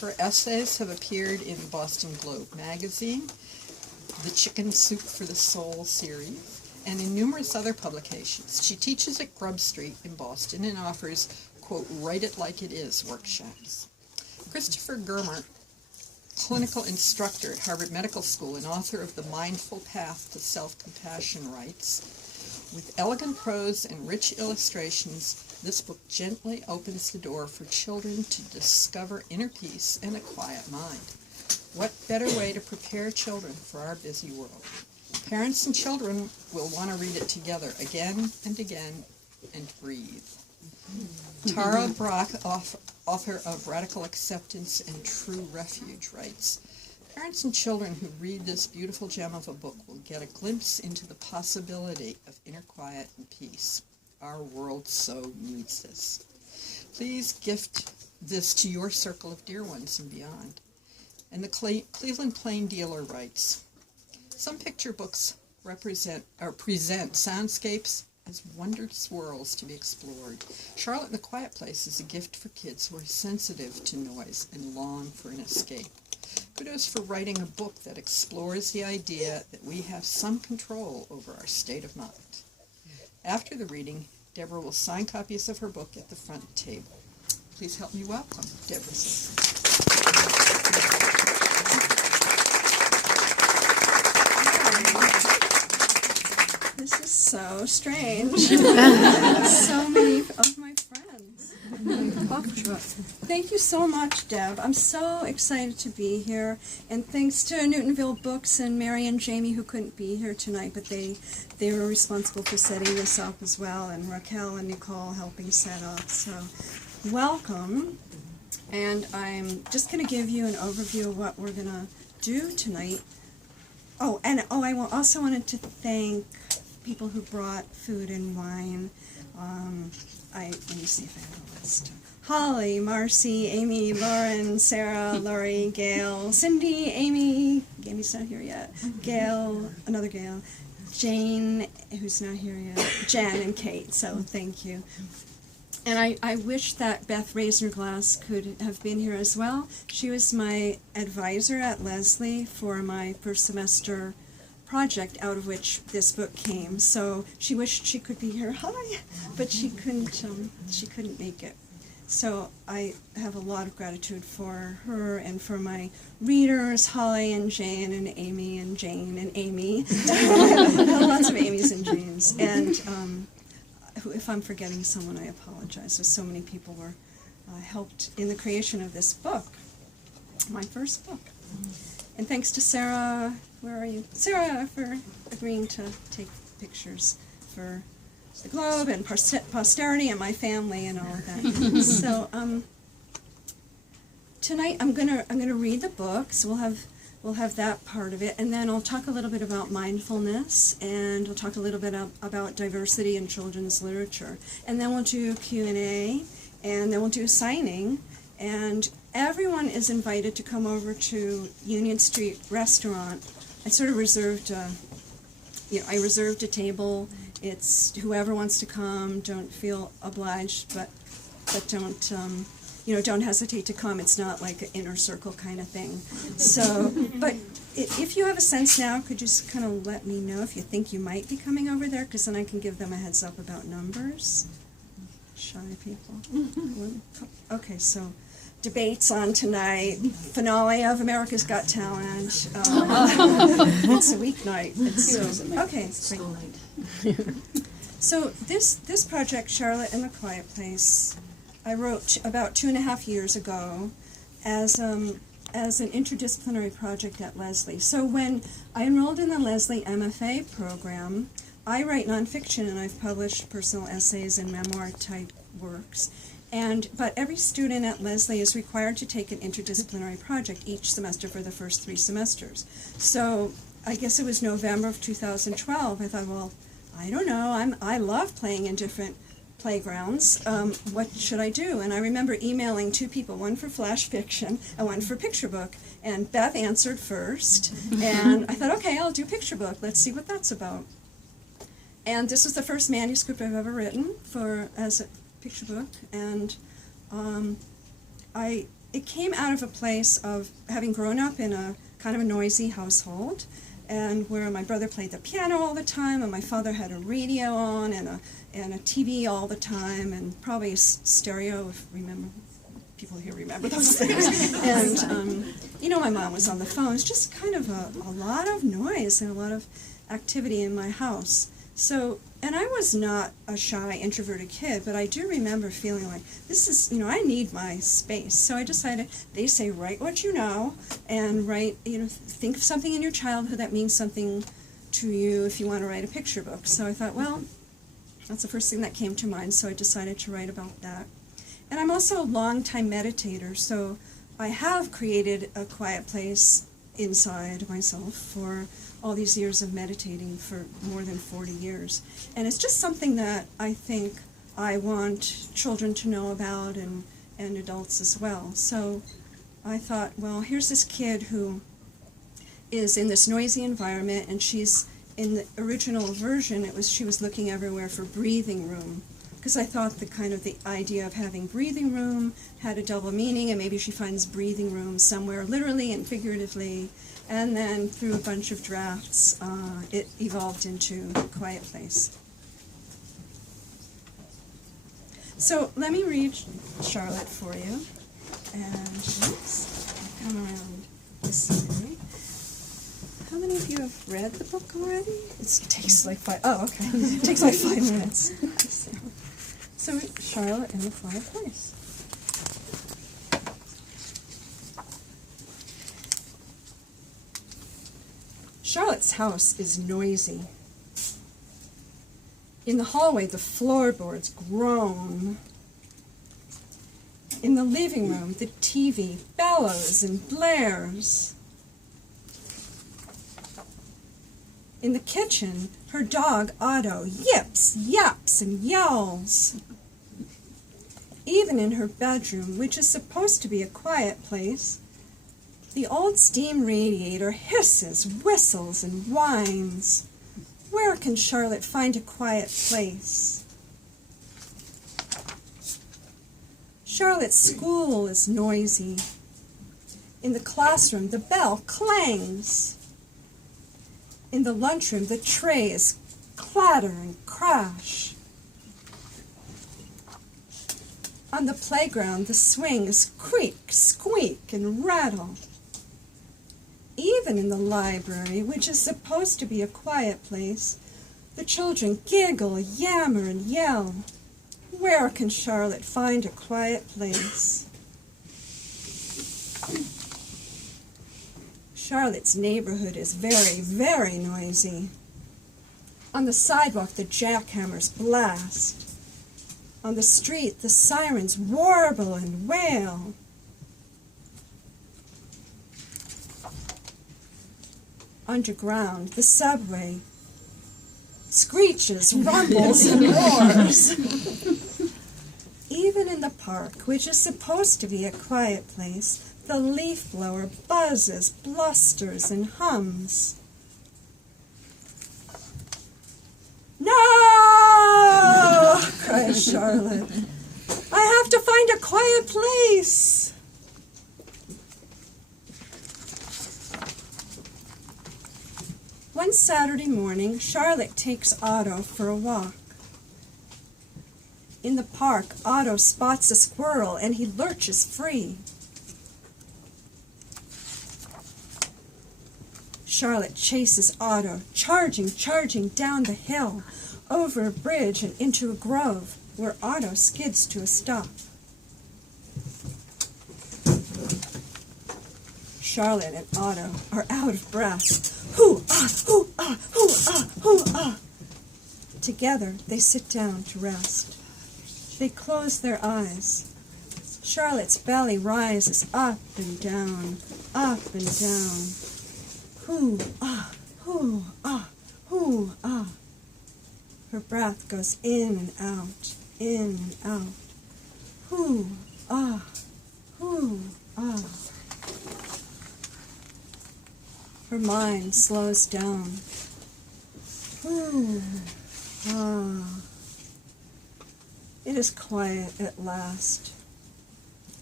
Her essays have appeared in Boston Globe magazine, the Chicken Soup for the Soul series, and in numerous other publications. She teaches at Grub Street in Boston and offers, quote, "Write It Like It Is" workshops. Christopher Germer, clinical instructor at Harvard Medical School and author of The Mindful Path to Self-Compassion, writes, "With elegant prose and rich illustrations, this book gently opens the door for children to discover inner peace and a quiet mind. What better way to prepare children for our busy world? Parents and children will want to read it together again and again and breathe." Tara Brock, author of Radical Acceptance and True Refuge, writes, "Parents and children who read this beautiful gem of a book will get a glimpse into the possibility of inner quiet and peace. Our world so needs this. Please gift this to your circle of dear ones and beyond." And the Cleveland Plain Dealer writes, "Some picture books present soundscapes as wondrous worlds to be explored. Charlotte in the Quiet Place is a gift for kids who are sensitive to noise and long for an escape. Kudos for writing a book that explores the idea that we have some control over our state of mind." After the reading, Deborah will sign copies of her book at the front table. Please help me welcome Deborah Sosin. This is so strange. So many of my friends. Thank you so much, Deb. I'm so excited to be here. And thanks to Newtonville Books and Mary and Jamie, who couldn't be here tonight, but they were responsible for setting this up as well, and Raquel and Nicole helping set up. So welcome. And I'm just going to give you an overview of what we're going to do tonight. I also wanted to thank people who brought food and wine. Let me see if I have a list. Holly, Marcy, Amy, Lauren, Sarah, Lori, Gail, Cindy, Amy, Amy's not here yet, Gail, another Gail, Jane, who's not here yet, Jen, and Kate, so thank you. And I wish that Beth Raisner-Glass could have been here as well. She was my advisor at Leslie for my first semester project, out of which this book came. So she wished she could be here. Hi, but she couldn't make it. So I have a lot of gratitude for her and for my readers, Holly and Jane and Amy and Jane and Amy. Lots of Amy's and Janes. And if I'm forgetting someone, I apologize. So many people were helped in the creation of this book, my first book. And thanks to Sarah, where are you? Sarah, for agreeing to take pictures for the Globe and posterity and my family and all of that. So tonight I'm gonna read the book. So we'll have that part of it, and then I'll talk a little bit about mindfulness, and we'll talk a little bit about diversity in children's literature, and then we'll do Q&A, and then we'll do signing, and everyone is invited to come over to Union Street Restaurant. I sort of reserved, I reserved a table. It's whoever wants to come. Don't feel obliged, but don't hesitate to come. It's not like an inner circle kind of thing. So, but if you have a sense now, could you just kind of let me know if you think you might be coming over there, because then I can give them a heads up about numbers. Shy people. Okay, so debates on tonight, finale of America's Got Talent. It's a weeknight. Okay, great. So this project, Charlotte in the Quiet Place, I wrote about 2.5 years ago as an interdisciplinary project at Leslie. So when I enrolled in the Leslie MFA program, I write nonfiction, and I've published personal essays and memoir-type works. But every student at Leslie is required to take an interdisciplinary project each semester for the first 3 semesters. So I guess it was November of 2012. I thought, well, I don't know. I love playing in different playgrounds. What should I do? And I remember emailing 2 people, one for flash fiction and one for picture book. And Beth answered first. And I thought, okay, I'll do picture book. Let's see what that's about. And this was the first manuscript I've ever written as a picture book. And it came out of a place of having grown up in a kind of a noisy household, and where my brother played the piano all the time, and my father had a radio on and a TV all the time, and probably a stereo, if people here remember those things. And my mom was on the phone. It's just kind of a lot of noise and a lot of activity in my house. So, and I was not a shy, introverted kid, but I do remember feeling like, this is, I need my space. So I decided, they say, write what you know, and write, think of something in your childhood that means something to you if you want to write a picture book. So I thought, well, that's the first thing that came to mind, so I decided to write about that. And I'm also a long-time meditator, so I have created a quiet place inside myself for all these years of meditating, for more than 40 years. And it's just something that I think I want children to know about, and adults as well. So I thought, well, here's this kid who is in this noisy environment, and she's, in the original version, she was looking everywhere for breathing room, because I thought the idea of having breathing room had a double meaning, and maybe she finds breathing room somewhere literally and figuratively. And then through a bunch of drafts, it evolved into a quiet place. So let me read Charlotte for you. And I'll come around this way. How many of you have read the book already? It takes like 5. Oh, okay. It takes like 5 minutes. So Charlotte in the Fireplace. Charlotte's house is noisy. In the hallway, the floorboards groan. In the living room, the TV bellows and blares. In the kitchen, her dog Otto yips, yaps, and yells. Even in her bedroom, which is supposed to be a quiet place, the old steam radiator hisses, whistles, and whines. Where can Charlotte find a quiet place? Charlotte's school is noisy. In the classroom, the bell clangs. In the lunchroom, the trays clatter and crash. On the playground, the swings creak, squeak, and rattle. Even in the library, which is supposed to be a quiet place, the children giggle, yammer, and yell. Where can Charlotte find a quiet place? Charlotte's neighborhood is very, very noisy. On the sidewalk, the jackhammers blast. On the street, the sirens warble and wail. Underground, the subway screeches, rumbles, and roars. Even in the park, which is supposed to be a quiet place, the leaf blower buzzes, blusters, and hums. No! Cries Charlotte. I have to find a quiet place. One Saturday morning, Charlotte takes Otto for a walk. In the park, Otto spots a squirrel and he lurches free. Charlotte chases Otto, charging down the hill, over a bridge and into a grove, where Otto skids to a stop. Charlotte and Otto are out of breath. Hoo-ah, hoo-ah, hoo-ah, hoo-ah. Together, they sit down to rest. They close their eyes. Charlotte's belly rises up and down, up and down. Hoo-ah, hoo-ah, hoo-ah. Her breath goes in and out, in and out. Hoo-ah, hoo-ah. Her mind slows down. It is quiet at last.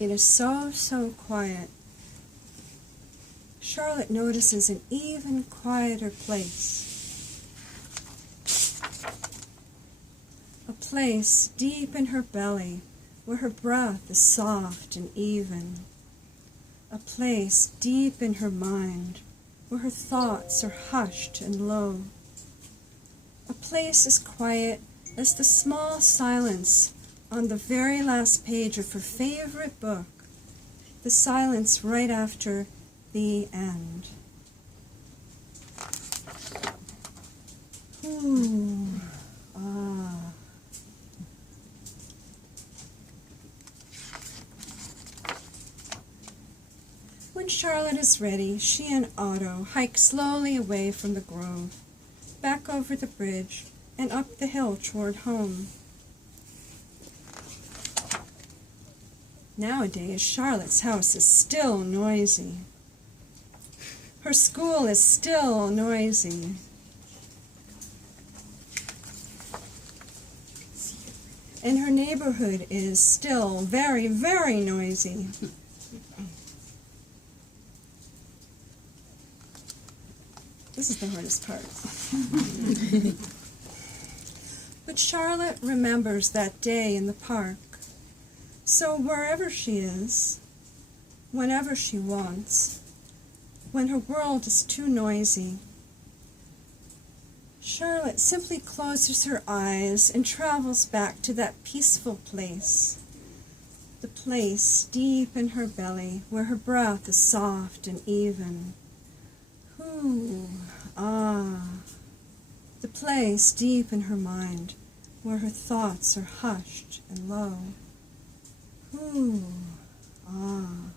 It is so, so quiet. Charlotte notices an even quieter place. A place deep in her belly where her breath is soft and even. A place deep in her mind where her thoughts are hushed and low. A place as quiet as the small silence on the very last page of her favorite book, the silence right after the end. Ooh, ah. When Charlotte is ready, she and Otto hike slowly away from the grove, back over the bridge, and up the hill toward home. Nowadays, Charlotte's house is still noisy. Her school is still noisy. And her neighborhood is still very, very noisy. This is the hardest part. But Charlotte remembers that day in the park. So wherever she is, whenever she wants, when her world is too noisy, Charlotte simply closes her eyes and travels back to that peaceful place, the place deep in her belly where her breath is soft and even. Ooh, ah, the place deep in her mind where her thoughts are hushed and low. Ooh, ah,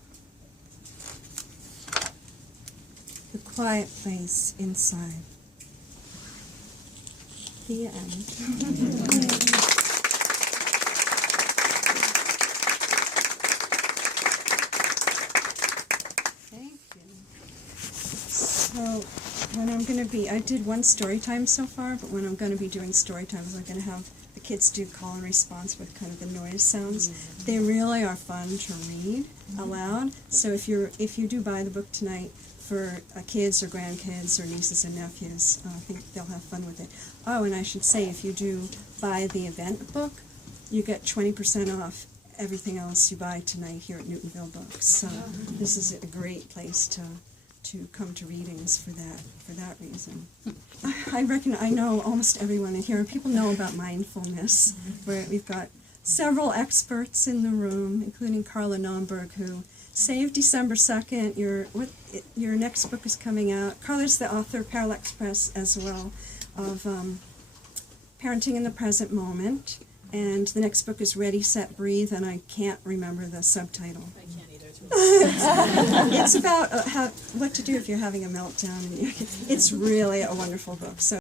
the quiet place inside. The end. So, when I'm going to be, I did one story time so far, but when I'm going to be doing story times, I'm going to have the kids do call and response with kind of the noise sounds. They really are fun to read aloud. So if you do buy the book tonight for kids or grandkids or nieces and nephews, I think they'll have fun with it. Oh, and I should say, if you do buy the event book, you get 20% off everything else you buy tonight here at Newtonville Books. So this is a great place to come to readings for that reason. I know almost everyone in here. People know about mindfulness, where we've got several experts in the room, including Carla Nomberg, who saved December 2nd. Your next book is coming out. Carla's the author, Parallax Press, as well, of Parenting in the Present Moment. And the next book is Ready, Set, Breathe, and I can't remember the subtitle. I can't either. It's about what to do if you're having a meltdown. It's really a wonderful book. So